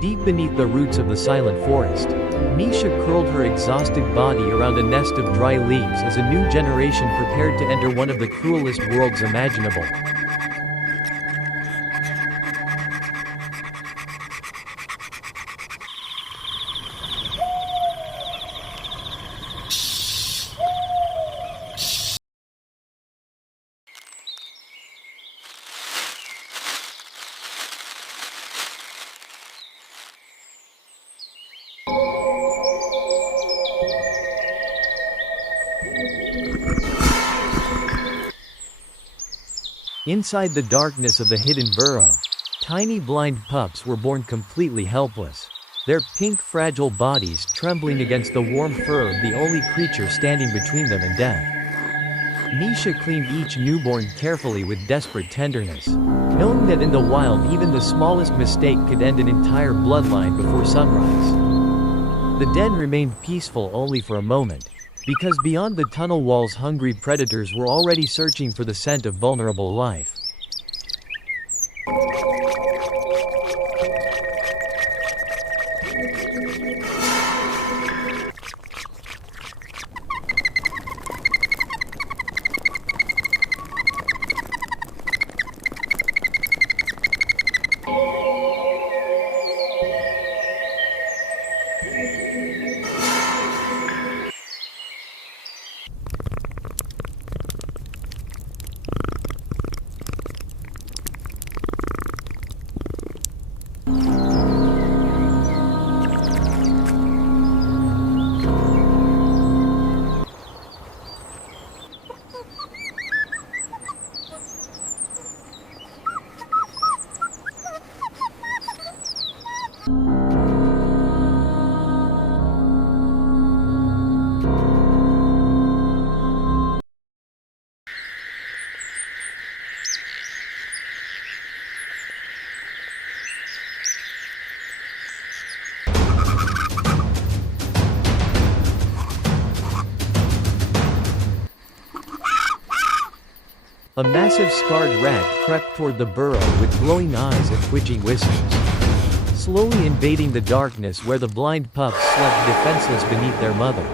Deep beneath the roots of the silent forest, Misha curled her exhausted body around a nest of dry leaves as a new generation prepared to enter one of the cruelest worlds imaginable. Inside the darkness of the hidden burrow, tiny blind pups were born completely helpless, their pink fragile bodies trembling against the warm fur of the only creature standing between them and death. Misha cleaned each newborn carefully with desperate tenderness, knowing that in the wild even the smallest mistake could end an entire bloodline before sunrise. The den remained peaceful only for a moment, because beyond the tunnel walls hungry predators were already searching for the scent of vulnerable life. A massive scarred rat crept toward the burrow with glowing eyes and twitching whiskers, slowly invading the darkness where the blind pups slept defenseless beneath their mother.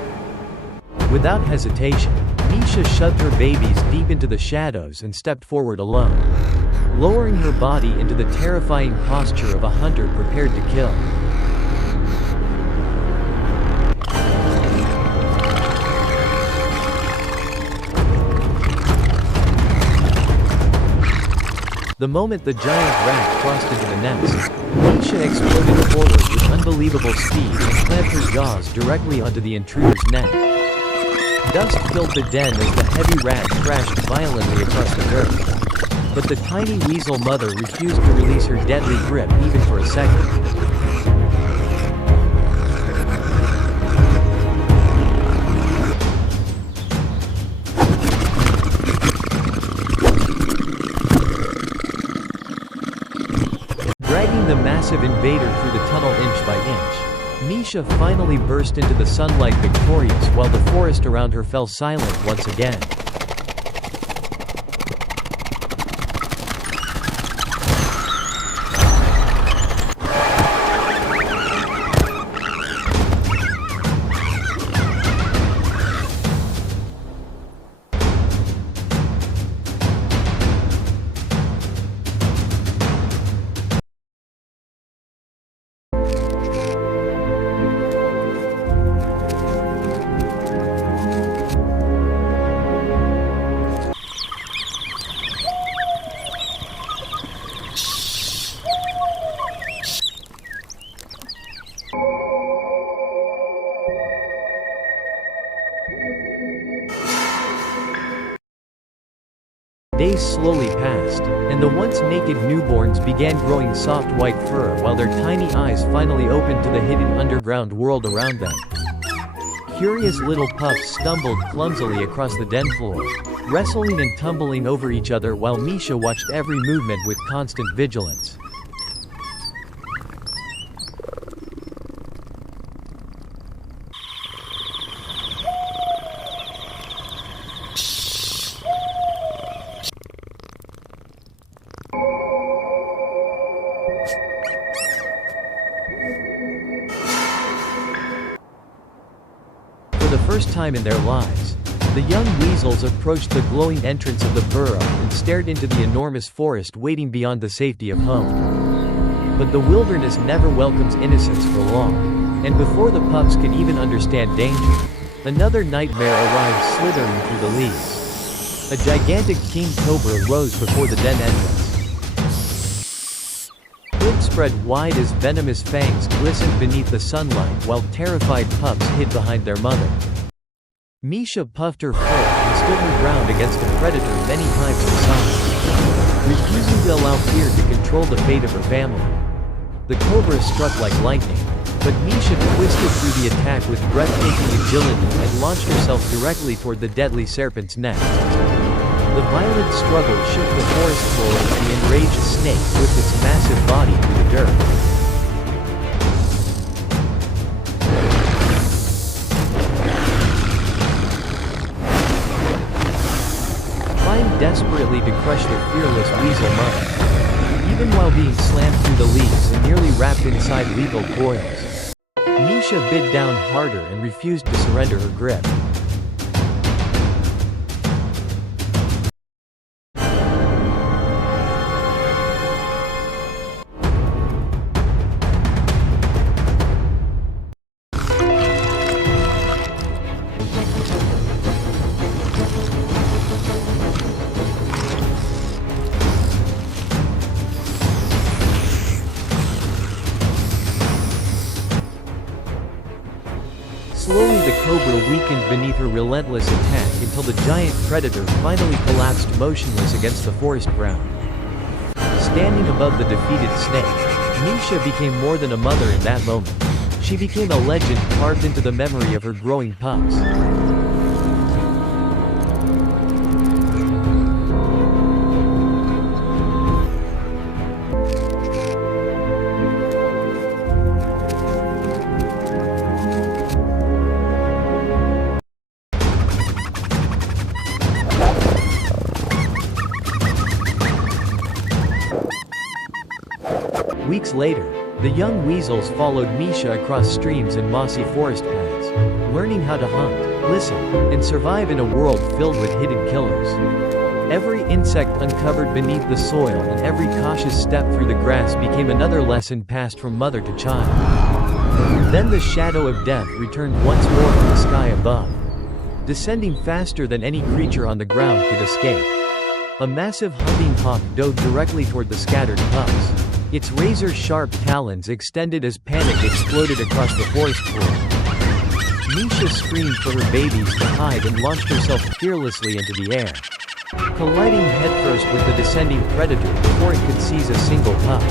Without hesitation, Misha shoved her babies deep into the shadows and stepped forward alone, lowering her body into the terrifying posture of a hunter prepared to kill. The moment the giant rat crossed into the nest, Misha exploded forward with unbelievable speed and clamped her jaws directly onto the intruder's neck. Dust filled the den as the heavy rat crashed violently across the dirt. But the tiny weasel mother refused to release her deadly grip even for a second. Dragging the massive invader through the tunnel inch by inch, Misha finally burst into the sunlight victorious while the forest around her fell silent once again. Days slowly passed, and the once naked newborns began growing soft white fur while their tiny eyes finally opened to the hidden underground world around them. Curious little pups stumbled clumsily across the den floor, wrestling and tumbling over each other while Misha watched every movement with constant vigilance. first time in their lives, the young weasels approached the glowing entrance of the burrow and stared into the enormous forest waiting beyond the safety of home. But the wilderness never welcomes innocence for long, and before the pups could even understand danger, another nightmare arrived slithering through the leaves. A gigantic king cobra rose before the den entrance. Hood spread wide as venomous fangs glistened beneath the sunlight while terrified pups hid behind their mother. Misha puffed her fur and stood her ground against the predator many times her size, refusing to allow fear to control the fate of her family. The cobra struck like lightning, but Misha twisted through the attack with breathtaking agility and launched herself directly toward the deadly serpent's neck. The violent struggle shook the forest floor as the enraged snake whipped its massive body through the dirt. Trying desperately to crush the fearless weasel mother, even while being slammed through the leaves and nearly wrapped inside lethal coils. Misha bit down harder and refused to surrender her grip. Slowly the cobra weakened beneath her relentless attack until the giant predator finally collapsed motionless against the forest ground. Standing above the defeated snake, Misha became more than a mother in that moment. She became a legend carved into the memory of her growing pups. Weeks later, the young weasels followed Misha across streams and mossy forest paths, learning how to hunt, listen, and survive in a world filled with hidden killers. Every insect uncovered beneath the soil and every cautious step through the grass became another lesson passed from mother to child. Then the shadow of death returned once more from the sky above, descending faster than any creature on the ground could escape. A massive hunting hawk dove directly toward the scattered pups. Its razor-sharp talons extended as panic exploded across the forest floor. Misha screamed for her babies to hide and launched herself fearlessly into the air, colliding headfirst with the descending predator before it could seize a single pup.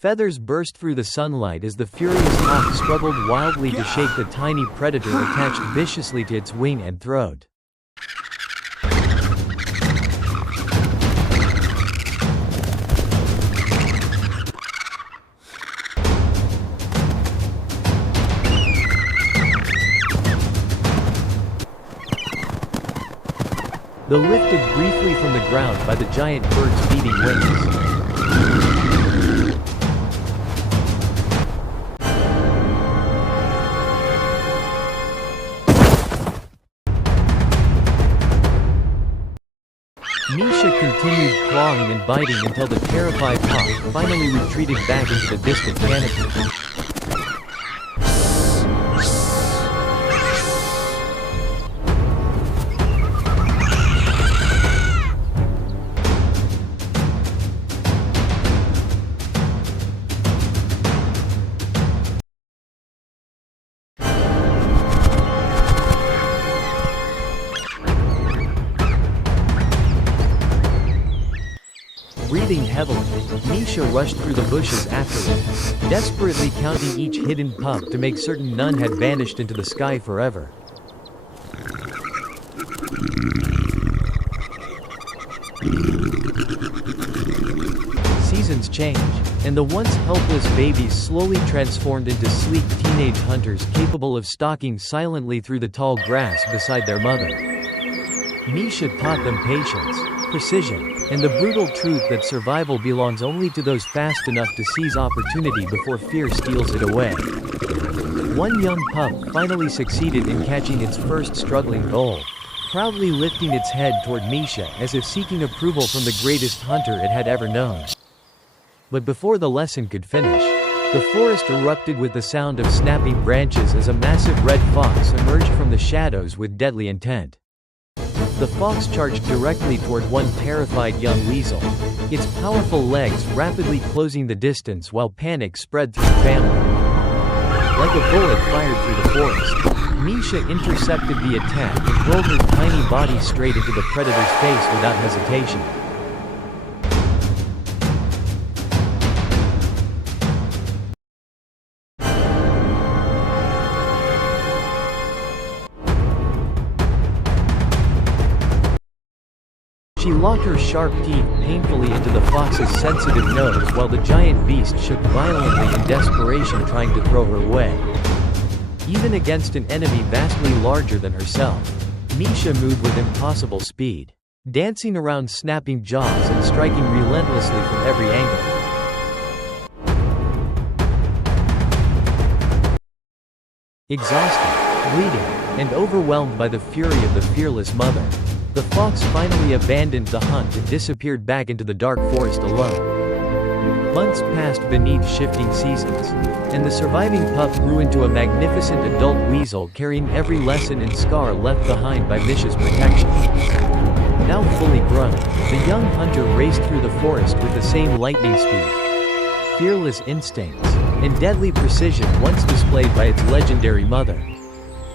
Feathers burst through the sunlight as the furious hawk struggled wildly to shake the tiny predator attached viciously to its wing and throat. Though lifted briefly from the ground by the giant bird's beating wings, Misha continued clawing and biting until the terrified hawk finally retreated back into the distant canopy. Breathing heavily, Misha rushed through the bushes after it, desperately counting each hidden pup to make certain none had vanished into the sky forever. Seasons change, and the once helpless babies slowly transformed into sleek teenage hunters capable of stalking silently through the tall grass beside their mother. Misha taught them patience, precision, and the brutal truth that survival belongs only to those fast enough to seize opportunity before fear steals it away. One young pup finally succeeded in catching its first struggling goal, proudly lifting its head toward Misha as if seeking approval from the greatest hunter it had ever known. But before the lesson could finish, the forest erupted with the sound of snapping branches as a massive red fox emerged from the shadows with deadly intent. The fox charged directly toward one terrified young weasel, its powerful legs rapidly closing the distance while panic spread through the family. Like a bullet fired through the forest, Misha intercepted the attack and hurled her tiny body straight into the predator's face without hesitation. She locked her sharp teeth painfully into the fox's sensitive nose while the giant beast shook violently in desperation, trying to throw her away. Even against an enemy vastly larger than herself, Misha moved with impossible speed, dancing around snapping jaws and striking relentlessly from every angle. Exhausted, bleeding, and overwhelmed by the fury of the fearless mother, the fox finally abandoned the hunt and disappeared back into the dark forest alone. Months passed beneath shifting seasons, and the surviving pup grew into a magnificent adult weasel carrying every lesson and scar left behind by Misha's protection. Now fully grown, the young hunter raced through the forest with the same lightning speed, fearless instincts, and deadly precision once displayed by its legendary mother.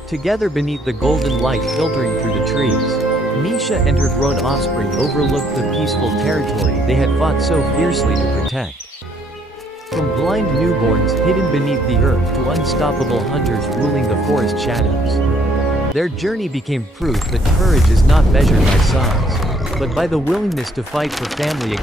Together beneath the golden light filtering through the trees, Misha and her grown offspring overlooked the peaceful territory they had fought so fiercely to protect. From blind newborns hidden beneath the earth to unstoppable hunters ruling the forest shadows, their journey became proof that courage is not measured by size, but by the willingness to fight for family.